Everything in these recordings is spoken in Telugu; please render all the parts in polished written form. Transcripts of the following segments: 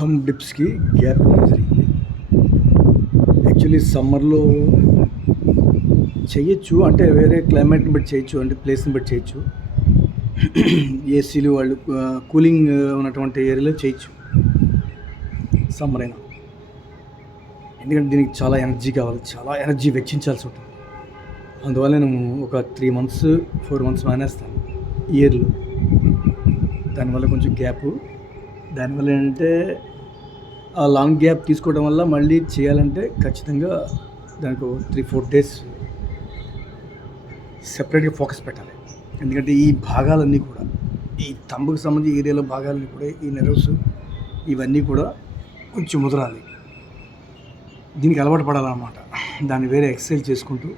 థమ్ డిప్స్కి గ్యాప్ ఇవ్వడం జరిగింది. యాక్చువల్లీ సమ్మర్లో చేయొచ్చు, అంటే వేరే క్లైమేట్ని బట్టి చేయొచ్చు, అంటే ప్లేస్ని బట్టి చేయొచ్చు. ఏసీలు వాళ్ళు కూలింగ్ ఉన్నటువంటి ఏరియాలో చేయొచ్చు సమ్మర్ అయినా. ఎందుకంటే దీనికి చాలా ఎనర్జీ కావాలి, చాలా ఎనర్జీ వెచ్చించాల్సి ఉంటుంది. అందువల్ల నేను ఒక 3 months 4 months మానేస్తాను ఇయర్లో. దానివల్ల కొంచెం గ్యాప్. దానివల్ల ఏంటంటే ఆ లాంగ్ గ్యాప్ తీసుకోవడం వల్ల మళ్ళీ చేయాలంటే ఖచ్చితంగా దానికి 3-4 days సెపరేట్గా ఫోకస్ పెట్టాలి. ఎందుకంటే ఈ భాగాలన్నీ కూడా, ఈ తంబుకు సంబంధించి ఏరియాలో భాగాలన్నీ కూడా, ఈ నెర్వ్స్ ఇవన్నీ కూడా కొంచెం ముదరాలి. దీనికి అలవాటు పడాలన్నమాట. దాన్ని వేరే ఎక్సర్సైజ్ చేసుకుంటూ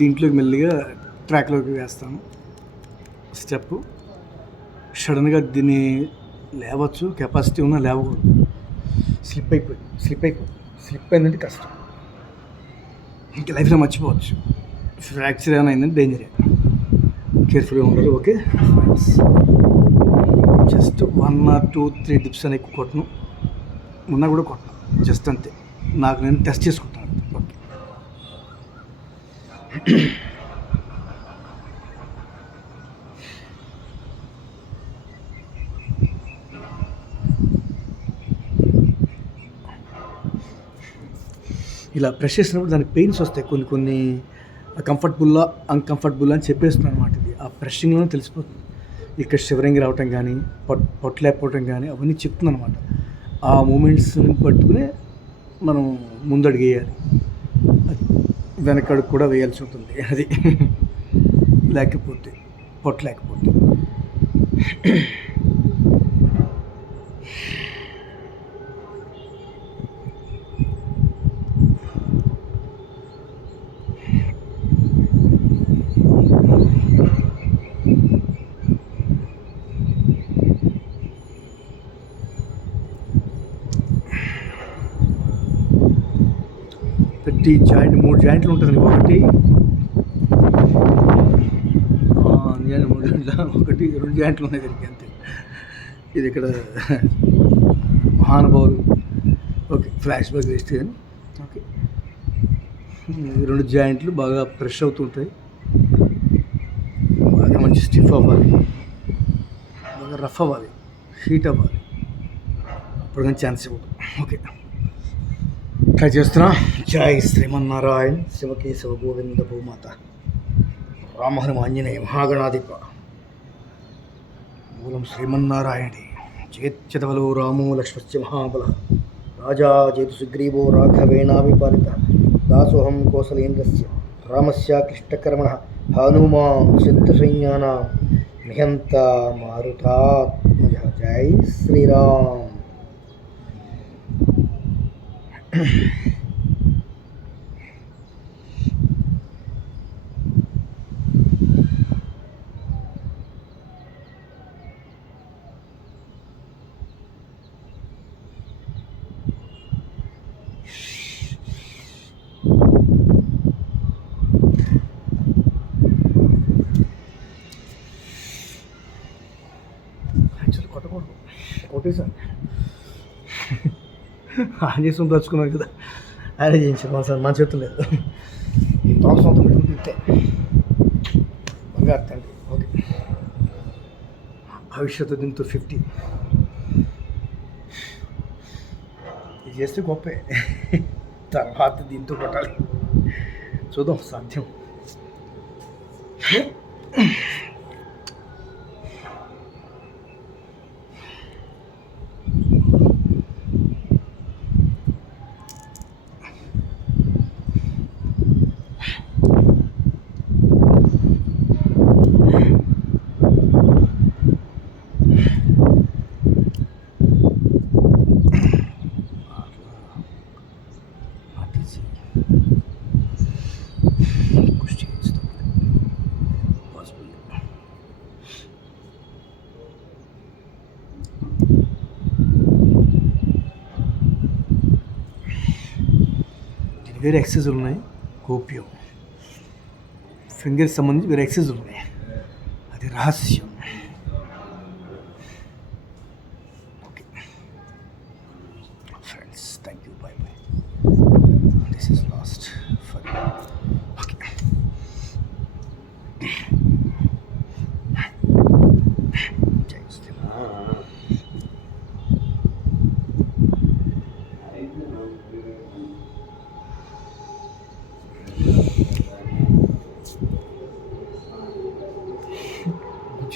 దీంట్లోకి మెల్లిగా ట్రాక్లోకి వేస్తాను. స్టెప్ సడన్గా దీన్ని లేవచ్చు, కెపాసిటీ ఉన్నా లేవకూడదు. స్లిప్ అయిందంటే కష్టం, ఇంకా లైఫ్లో మర్చిపోవచ్చు. ఫ్రాక్చర్ ఏమైనా అయిందంటే డేంజరే. కేర్ఫుల్గా ఉండాలి. Okay friends, just 1 or 2 3 dips అని ఎక్కువ కొట్టను, ఉన్నా కూడా కొట్టను, జస్ట్ అంతే. నాకు నేను టెస్ట్ చేసుకుంటాను. ఓకే. ఇలా ప్రెస్ చేసినప్పుడు దానికి పెయిన్స్ వస్తాయి. కొన్ని కంఫర్టబుల్లా అన్కంఫర్టబుల్ అని చెప్పేస్తున్నాను అనమాట. ఇది ఆ ప్రెషింగ్లోనే తెలిసిపోతుంది. ఇక్కడ షివరింగ్ రావటం కానీ, పొట్టలేకపోవటం కానీ అవన్నీ చెప్తుంది అనమాట. ఆ మూమెంట్స్ని పట్టుకునే మనం ముందడుగు వేయాలి. వెనకడుగు కూడా వేయాల్సి ఉంటుంది. అది లేకపోతే పొట్టలేకపోతే. ప్రతి జాయింట్ 3 జాయింట్లు ఉంటుంది. ఒకటి 2 జాయింట్లు ఉన్నాయి దీనికి, అంతే. ఇది ఇక్కడ మహానుభావులు. ఓకే, ఫ్లాష్ బ్యాక్ వేస్ట్ కానీ. ఓకే, 2 జాయింట్లు బాగా ప్రెష్ అవుతుంటాయి. బాగా మంచి స్టిఫ్ అవ్వాలి, బాగా రఫ్ అవ్వాలి, హీట్ అవ్వాలి. అప్పుడు కానీ ఛాన్స్ ఇవ్వదు. ఓకే, ట్రై చేస్తున్నా. జై శ్రీమన్నారాయణ, శివకేశవ గోవింద భూమాత, రామహనుమ ఆంజనేయ మహాగణాధిప, మూలం శ్రీమన్నారాయణి. చేత్యతవలో రామో లక్ష్మణ్య మహాబల, రాజా చేతు సుగ్రీవో రాఘవేణాభిపాలిత, దాసోహం కోసలేంద్రస్య రామస్య క్లిష్టకర్మణ, హనుమాన్ శత్రుసైన్యానాం నిహంత మారుతాత్మజ. జై శ్రీరామ్. యాక్చువల్లీ కొట్టకూడదు, కొట్టేసాను. ఆన్ చేసుకుని దచ్చుకున్నాను కదా, ఆయన చేయించాను సార్, మన చేతులు లేదు. ఈ తోట సొంతం పెట్టుకుని తింటే బంగారు తండ్రి. ఓకే, భవిష్యత్తు దీంతో 50 ఇది చేస్తే గొప్పే. తర్వాత దీంతో కొట్టాలి, చూద్దాం సాధ్యం. వేరే ఎక్సర్సైజులు ఉన్నాయి. గోప్యం ఫింగర్స్ సంబంధించి వేరే ఎక్సర్సైజులు ఉన్నాయి, అది రహస్యం. ఓకే,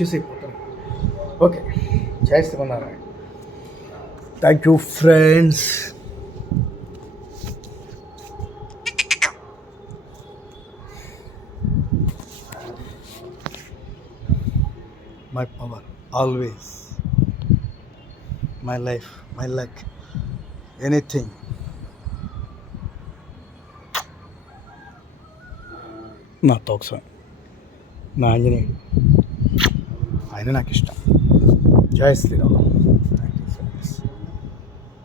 వచ్చేసి అయిపోతాను. ఓకే, జై Srimannarayana. Thank you friends. My power, always. My life, my luck, anything. నా తోక్సం, నా ఆంజనేయుడు, ఆయన నాకు ఇష్టం. జై శ్రీరామ్.